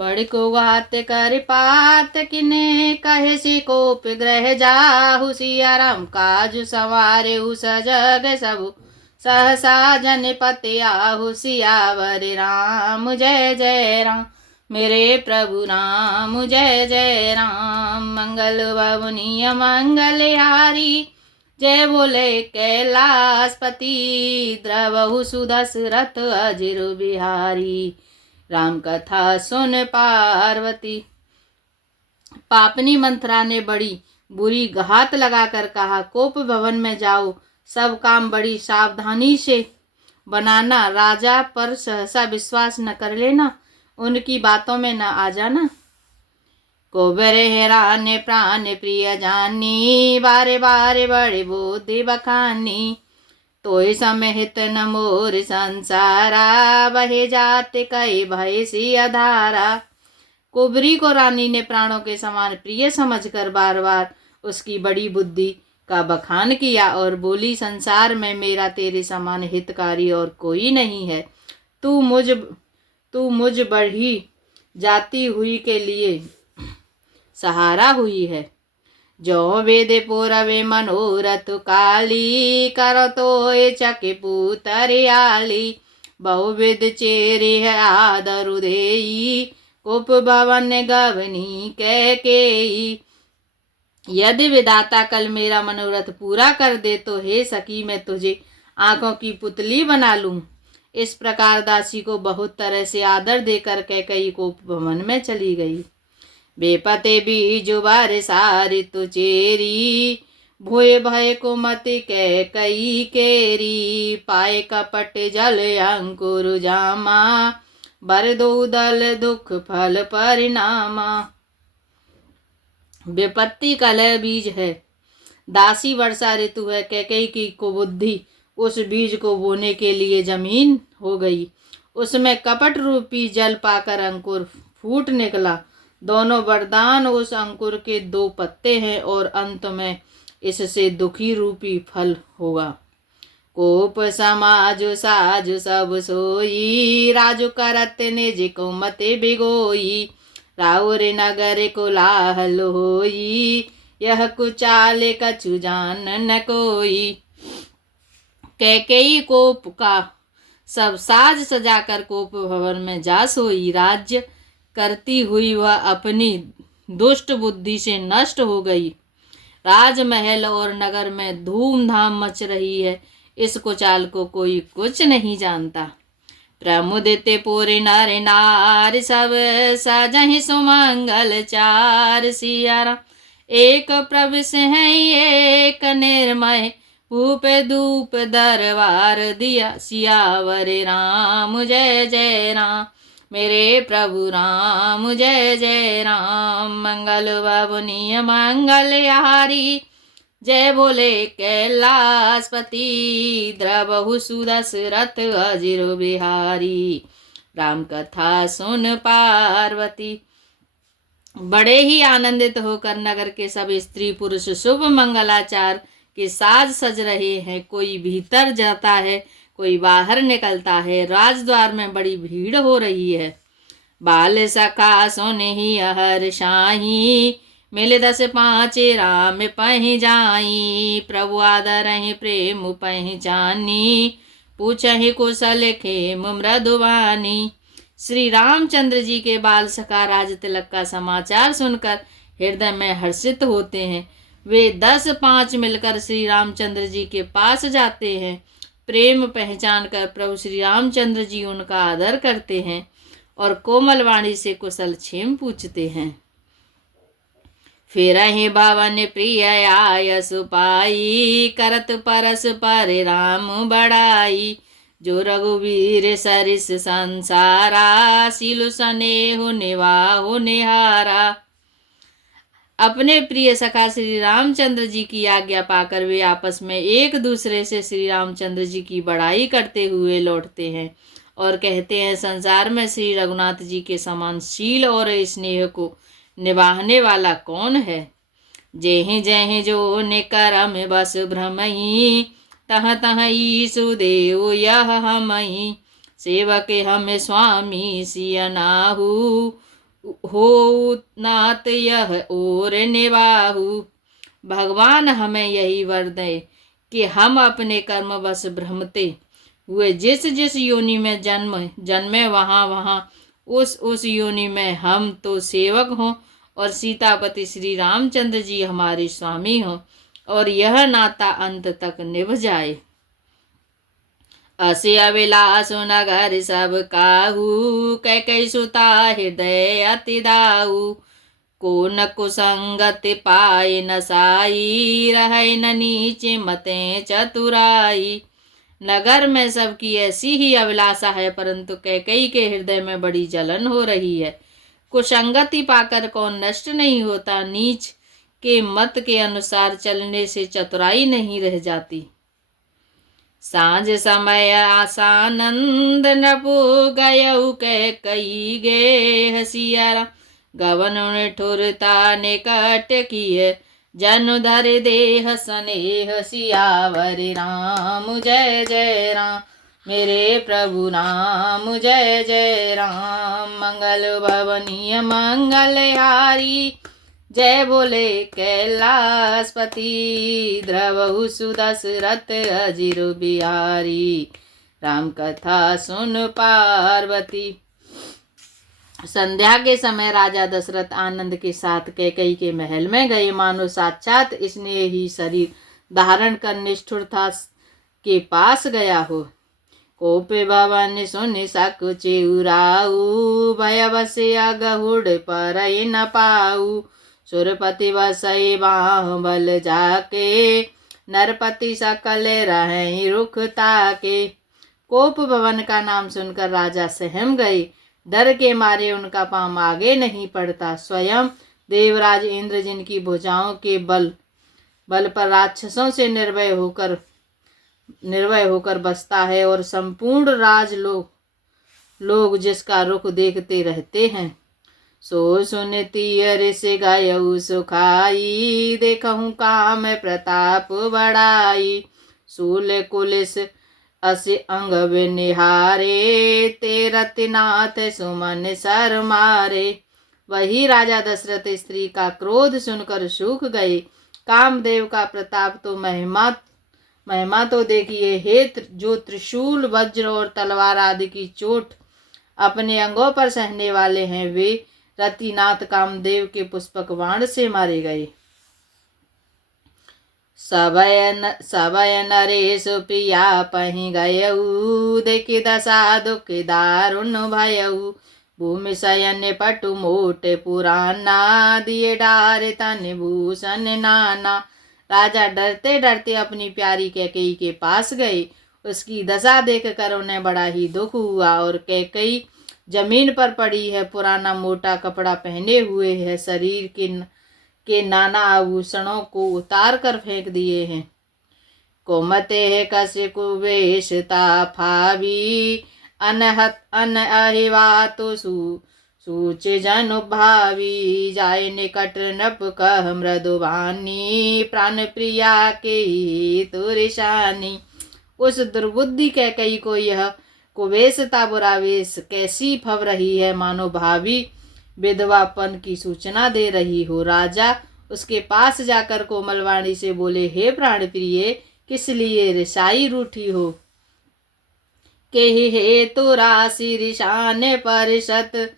बड़ को घात कर पात किने कहे सी कोप ग्रह जाहु सिया राम काजु संवारे सजग सबु सहसा जन पति आहु सियावर राम जय जय राम। मेरे प्रभु राम जय जय राम। मंगल भवनीय मंगलहारी जय बोले कैलाशपति द्रवहु सुदशरथ अजिर बिहारी। राम कथा सुन पार्वती। पापनी मंत्रा ने बड़ी बुरी घात लगाकर कहा, कोप भवन में जाओ, सब काम बड़ी सावधानी से बनाना, राजा पर सहसा विश्वास न कर लेना, उनकी बातों में न आ जाना। कोबरे हेराने प्राण प्रिय जानी, बारे बारे बड़े बुद्धि बखानी, तोय समहित न मोर संसारा, बहे जाते कई भय सी अधारा। कुबरी को रानी ने प्राणों के समान प्रिय समझकर बार बार उसकी बड़ी बुद्धि का बखान किया और बोली, संसार में मेरा तेरे समान हितकारी और कोई नहीं है। तू मुझ बढ़ी जाती हुई के लिए सहारा हुई है। जो वेद पूरवे मनोरथ काली, करो तो चके पुतरियाली, बहुविध चेरे है आदर देई, कुप भवन गवनी कह के। यदि विधाता कल मेरा मनोरथ पूरा कर दे तो हे सखी मैं तुझे आंखों की पुतली बना लूं। इस प्रकार दासी को बहुत तरह से आदर देकर कैकेयी कोप भवन में चली गई। बेपते बीज बार सारी तुचेरी, भोए भय को मति कैकेयी केरी, पाए कपट जल अंकुर जामा, बर दो दल दुख फल परिणामा। विपत्ति कलह बीज है, दासी वर्षा ऋतु है, कैकेयी की कुबुद्धि उस बीज को बोने के लिए जमीन हो गई, उसमें कपट रूपी जल पाकर अंकुर फूट निकला। दोनों वरदान उस अंकुर के दो पत्ते हैं और अंत में इससे दुखी रूपी फल होगा। कोप समाज साज सब सोई, राजु करत निज को मते बिगोई, राउर नगर को लाहल होई, यह कुचाले कछु जान न कोई। कैकेयी कोप का सब साज सजाकर कोप भवन में जा सोई। राज्य करती हुई वह अपनी दुष्ट बुद्धि से नष्ट हो गई। राजमहल और नगर में धूमधाम मच रही है, इस कुचाल को कोई कुछ नहीं जानता। प्रमुदित पूरे नर नार, सब सजहि सुमंगल चार, सिया राम एक प्रभु से है एक निर्मय, भूप धूप दरबार दिया, सियावर राम जय जय राम। मेरे प्रभु राम जय जय राम। मंगल भवनीय मंगलहारी जय बोले कैलाशपति, द्रवहु सुदशरथ अजिर बिहारी। राम कथा सुन पार्वती। बड़े ही आनंदित होकर नगर के सब स्त्री पुरुष शुभ मंगलाचार के साज सज रहे हैं। कोई भीतर जाता है, कोई बाहर निकलता है। राजद्वार में बड़ी भीड़ हो रही है। बाल सखा सोने ही हर शाही, मिले 10 5 राम पहि जाई, प्रभु आदर प्रेम पहचानी, पूछहि कुशल खेम मृदुवानी। श्री रामचंद्र जी के बाल सखा राज तिलक का समाचार सुनकर हृदय में हर्षित होते हैं। वे 10 5 मिलकर श्री रामचंद्र जी के पास जाते हैं। प्रेम पहचान कर प्रभु श्री रामचंद्र जी उनका आदर करते हैं और कोमल वाणी से कुशल क्षेम पूछते हैं। फिर ही भवन प्रिय आय सुपाई, करत परस पर राम बड़ाई, जो रघुवीर सरिस संसारा, सिलु सनेहु निवाहु निहारा। अपने प्रिय सखा श्री रामचंद्र जी की आज्ञा पाकर वे आपस में एक दूसरे से श्री रामचंद्र जी की बड़ाई करते हुए लौटते हैं और कहते हैं, संसार में श्री रघुनाथ जी के समान शील और स्नेह को निभाने वाला कौन है। जेहि जेहि जो निकरम बस भ्रमहि, तह तह ईसु देव यह हमहि, सेवक हम स्वामी सिय नाहु, हो नात यह और निबाहु। भगवान हमें यही वर दे कि हम अपने कर्म बस भ्रमते हुए जिस जिस योनि में जन्मे वहाँ वहाँ उस योनि में हम तो सेवक हों और सीतापति श्री रामचंद्र जी हमारे स्वामी हों और यह नाता अंत तक निभ जाए। अस्य अभिलाषु नगर सब काहू कैकई सुता हृदय अति दाऊ। को न कुसंगत पाए न साई रहे न नीचे मते चतुराई। नगर में सबकी ऐसी ही अभिलाषा है परंतु कैकई के हृदय में बड़ी जलन हो रही है। कुसंगति पाकर कौन नष्ट नहीं होता, नीच के मत के अनुसार चलने से चतुराई नहीं रह जाती। सांझ समय आसानंद नपु गयऊ कह कही गे हसियारा। गवन ठुरता निकट किए जनु धर देह स्नेह सियावर राम जय जय राम। मेरे प्रभु राम जय जय राम। मंगल भवनीय मंगलहारी जय बोले कैलाशपति। द्रवहु सुदशरथ अजिर बिहारी राम कथा सुन पार्वती। संध्या के समय राजा दशरथ आनंद के साथ कैकई के महल में गए, मानो साक्षात इसने ही शरीर धारण कर निष्ठुरता के पास गया हो। कोपे भवन सुन सकुचे उराऊ भय बसे अगहुड़ पर न पाऊ। सुरपति बसई बाह बल जाके नरपति सकल रहे रुख ताके। कोप भवन का नाम सुनकर राजा सहम गए, डर के मारे उनका पांव आगे नहीं पड़ता। स्वयं देवराज इंद्र जिनकी भुजाओं के बल पर राक्षसों से निर्भय होकर बसता है और संपूर्ण राज लोग जिसका रुख देखते रहते हैं। सो सुनती ऋष गयऊ सुखाई देखहु काम प्रताप बढ़ाई। सूल कुलिस अस अंग निहारे तेरतिनाथ सुमन सर मारे। वही राजा दशरथ स्त्री का क्रोध सुनकर सूख गए। कामदेव का प्रताप तो महिमा तो देखिए। हे जो त्रिशूल वज्र और तलवार आदि की चोट अपने अंगों पर सहने वाले हैं, वे रतिनाथ कामदेव के पुष्पक बाण से मारे गए। सबय नरेश पिया पहि गयऊ देखि दशा दुख दारुण भयऊ। भूमि शयन पटु मोट पुराना दिए डार तन भूषण नाना। राजा डरते डरते अपनी प्यारी कैकेयी के पास गए। उसकी दशा देखकर उन्हें बड़ा ही दुख हुआ और कैकेयी जमीन पर पड़ी है, पुराना मोटा कपड़ा पहने हुए है, शरीर के नाना आभूषणों को उतार कर फेंक दिए हैं। कोमते है कस कुवेशता फावी अनहत अन अहिवा तो सूच जन भावी। जाय निकट नप कह मृदुवानी प्राण प्रिया के तुरिशानी। उस दुर्बुद्धि कैकेयी को यह कुवेशता बुरावेश कैसी फव रही है, मानो भावी विधवापन की सूचना दे रही हो। राजा उसके पास जाकर कोमलवाणी से बोले, हे प्राण प्रिय, किस लिए रिसाई रूठी हो। के हे तो राशि रिशान परिषद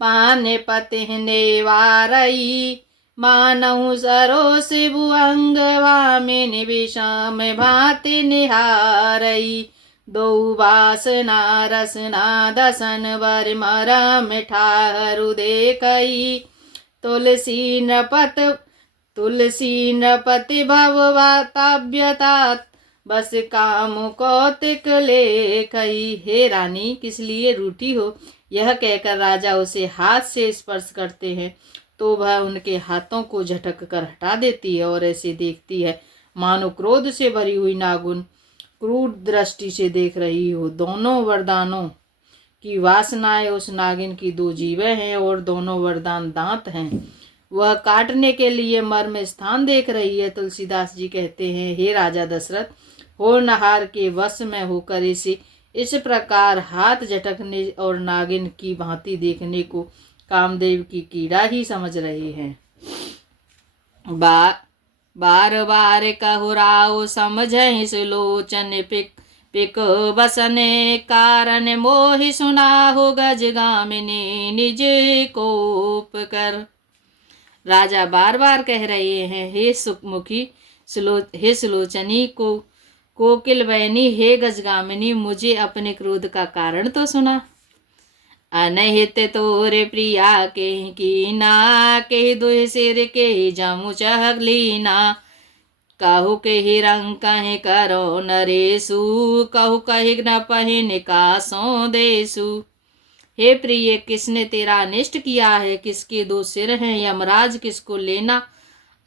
पाने पतिहने वारई। मानहु सरो शिवु अंग वामिनी विषम भाति निहारई। दो वासना रसना दसन वर मरम ठाहरु देखई। तुलसी नृपति भवताव्यतात बस काम कौतिक लेखई। हे रानी, किस लिए रूठी हो। यह कहकर राजा उसे हाथ से स्पर्श करते हैं तो वह उनके हाथों को झटक कर हटा देती है और ऐसे देखती है मानो क्रोध से भरी हुई नागिन क्रूर दृष्टि से देख रही हो। दोनों वरदानों की वासनाएं उस नागिन की दो जीवें हैं और दोनों वरदान दांत हैं। वह काटने के लिए मर्म स्थान देख रही है। तुलसीदास जी कहते हैं, हे राजा दशरथ, होनहार के वश में होकर इस प्रकार हाथ झटकने और नागिन की भांति देखने को कामदेव की कीड़ा ही समझ रहे हैं। बार बार कहु राव समझहि सुलोचन पिक पिक बसने कारण मोहि सुनाहु गजगामिनी निज कोप कर। राजा बार बार कह रहे हैं, हे सुखमुखी हे सुलोचनी को कोकिल बहनी, हे गजगामिनी, मुझे अपने क्रोध का कारण तो सुना। अनहित तोरे प्रिया के कीना, के दुह सिर के जमु चहलीना। कहु के रंग कहे करो नरेशु, कहु कहि न पहिन कासों देसु। हे प्रिय, किसने तेरा अनिष्ट किया है? किसके दो सिर हैं? यमराज किसको लेना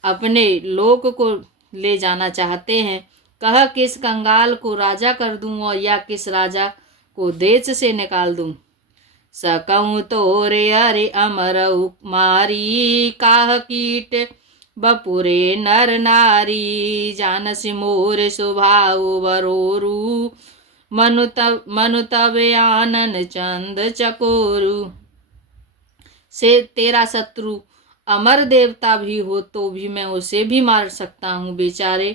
अपने लोक को ले जाना चाहते हैं? कह किस कंगाल को राजा कर दूं और या किस राजा को देश से निकाल दूं? सकऊं तोरे अरे अमर मारी, काह कीट बपुरे नर नारी। जानसि मोर स्वभाव बरोरू, मनु तब आनन चंद चकोरू। से तेरा शत्रु अमर देवता भी हो तो भी मैं उसे भी मार सकता हूँ। बेचारे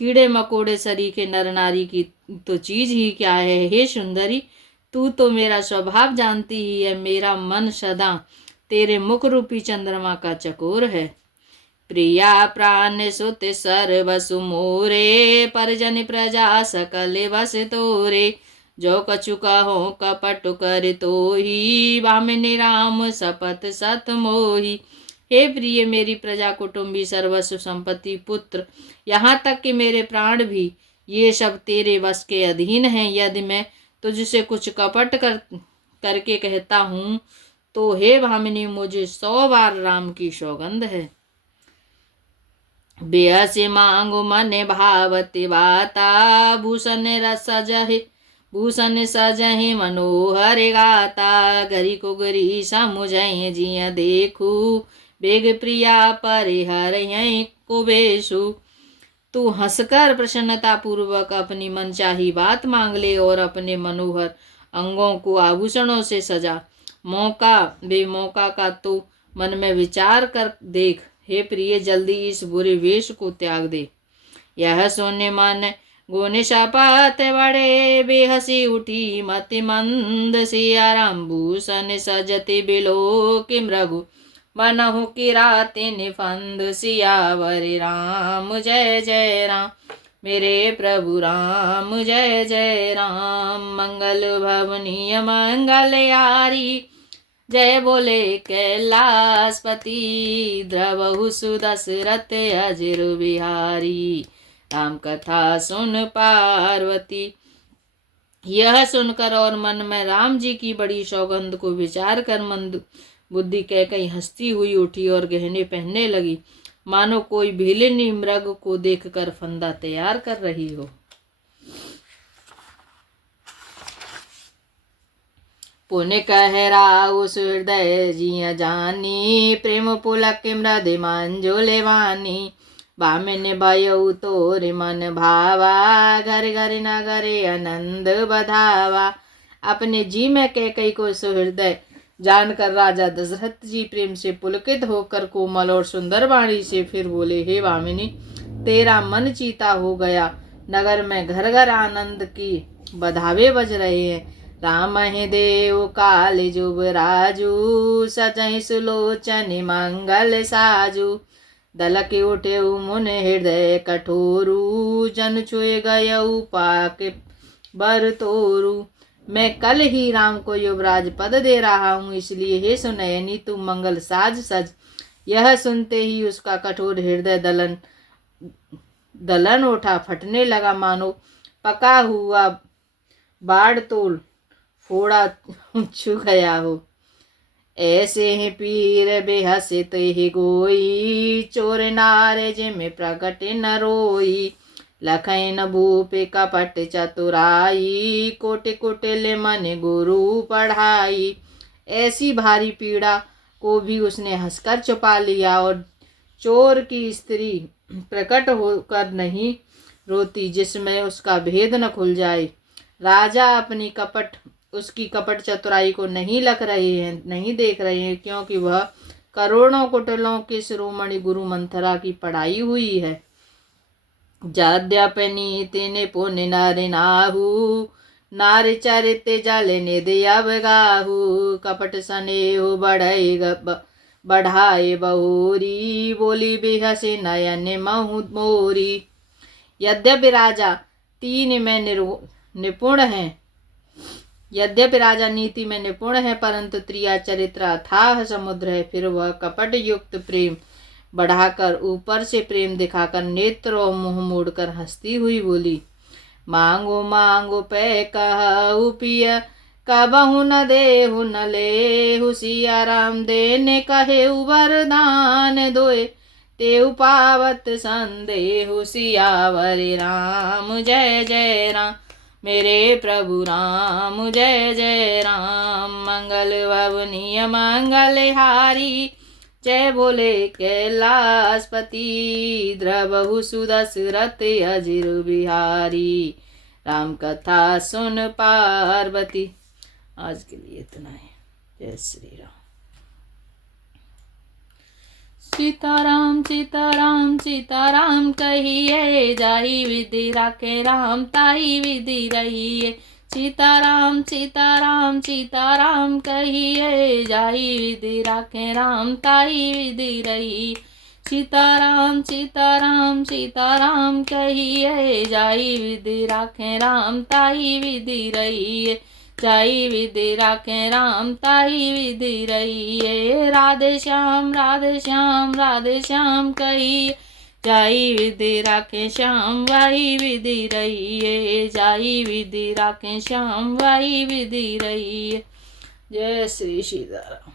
कीड़े मकोड़े सरीखे नर नारी की तो चीज ही क्या है। हे सुंदरी, तू तो मेरा स्वभाव जानती ही है। मेरा मन सदा तेरे मुख रूपी चंद्रमा का चकोर है। प्रिया प्राण सुत सर्वसु मोरे, परिजन प्रजा सकल बस तोरे। जो कछु कहो कपट कर तोही, भामिनी राम शपथ सत मोही। हे प्रिय, मेरी प्रजा कुटुंबी सर्वस्व संपत्ति पुत्र यहाँ तक कि मेरे प्राण भी ये सब तेरे वश के अधीन हैं। यदि मैं तुझसे कुछ कपट करके कहता हूँ तो हे भामिनी, मुझे 100 बार राम की सौगंध है। बेहसी मांगु मन भावती बाता, भूषण सजहि मनोहर गाता। गरी को गरी समुझहि जिया देखू, बेग प्रिया परिहर यहीं कुबेशु। तू हंसकर प्रसन्नता पूर्वक अपनी मनचाही बात मांग ले और अपने मनोहर अंगों को आभूषणों से सजा। मौका बेमौका का तू मन में विचार कर देख। हे प्रिय, जल्दी इस बुरे वेश को त्याग दे। यह सोने मन गोने शापात बड़े, बेहसी उठी मति मंद। सिया राम भूषण सजति बिलो कि मृगु, मनहु की राति निफंद। सियावर राम जय जय राम, मेरे प्रभु राम जय जय राम। मंगल भवनीय मंगल यारी, जय बोले कैलाशपति। द्रवहु सुदशरथ अजिर बिहारी, राम कथा सुन पार्वती। यह सुनकर और मन में राम जी की बड़ी सौगंध को विचार कर मंद बुद्धि कैकई हंसती हुई उठी और गहने पहनने लगी, मानो कोई भीलिनी मृग को देखकर फंदा तैयार कर रही हो। पुण्य कह राउ हृदय जिया जानी, प्रेम पुलक मृदि मंजुले वानी। भामिन भयउ तोर मन भावा, घर घर नगरे आनंद बधावा। अपने जी में कैकई को सुहृदय जानकर राजा दशरथ जी प्रेम से पुलकित होकर कोमल और सुंदर वाणी से फिर बोले, हे भामिनी, तेरा मन चीता हो गया। नगर में घर घर आनंद की बधावे बज रहे हैं। राम हे देव काल जुबराजू, सजहि सुलोचन मंगल साजू। दलक उठे मुन हृदय कठोरू, जन छुए गयऊ पाक बर तोरू। मैं कल ही राम को युवराज पद दे रहा हूँ, इसलिए हे सुनयनी तू मंगल साज सज। यह सुनते ही उसका कठोर हृदय दलन उठा, फटने लगा, मानो पका हुआ बाढ़ तोल फोड़ा छू गया हो। ऐसे ही पीर बेहसित ही गोई, चोर नारे जिम प्रकट न रोई। लखन भूप कपट चतुराई, कोटि कुटिल मन गुरु पढ़ाई। ऐसी भारी पीड़ा को भी उसने हंसकर छुपा लिया और चोर की स्त्री प्रकट होकर नहीं रोती जिसमें उसका भेद न खुल जाए। राजा अपनी कपट उसकी कपट चतुराई को नहीं लख रहे हैं, नहीं देख रहे हैं, क्योंकि वह करोड़ों कुटिलों के शिरोमणि गुरु मंथरा की पढ़ाई हुई है। जाद्यपनी तेने पुण्य नारि नाहु, नारी चरित जल निधि अवगाहु, कपट स्नेह बढ़ाए बहुरी, बोली बिहसी नयन महु मोरी। यद्यपि राजा तीन में निपुण है, यद्यपि राजा नीति में निपुण है, परंतु त्रिया चरित्र अथाह समुद्र है। फिर वह कपट युक्त प्रेम बढ़ाकर, ऊपर से प्रेम दिखाकर, नेत्र और मुंह मोड़कर हंसती हुई बोली, मांगो मांगो पै कहु पिय, कबहु न देहु न लेहु, सिया राम देने कहे वरदान दोए, तेउ पावत संदेहु, सियावर राम जय जय राम, मेरे प्रभु राम जय जय राम। मंगल भवनीय मंगल हारी, जय बोले कैलाशपति, द्रवहु सुदशरथ अजिर बिहारी, राम कथा सुन पार्वती। आज के लिए इतना है। जय श्री राम। सीताराम सीताराम सीताराम कहिए, जाहि विधि राखे राम ताहि विधि रहिए। सीताराम सीताराम सीताराम कहिए, जाहि विधि राखे राम ताहि विधि रहिए। सीताराम सीताराम सीताराम कहिए, जाहि विधि राखे राम ताहि विधि रहिए। जाहि विधि राखे राम ताहि विधि रहिए। राधे श्याम राधे श्याम कहिए, जाहि विधि राखे श्याम वही विधि रहिए। जाहि विधि राखे श्याम वही विधि रहिए। जय श्री सीताराम।